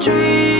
dream.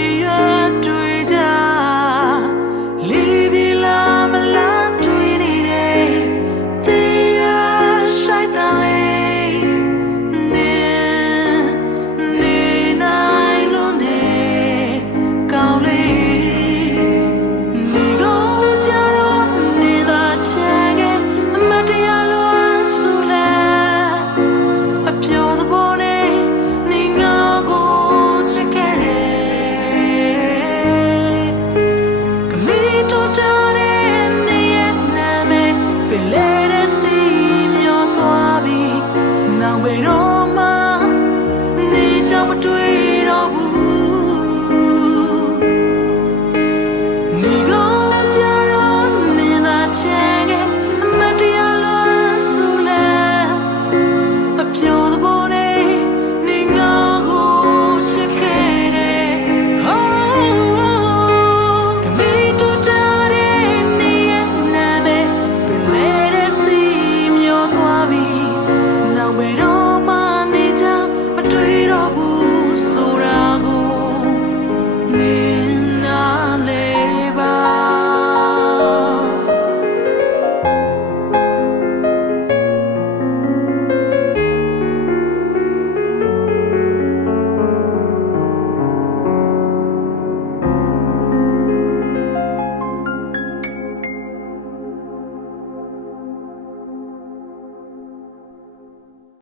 I want to. do it.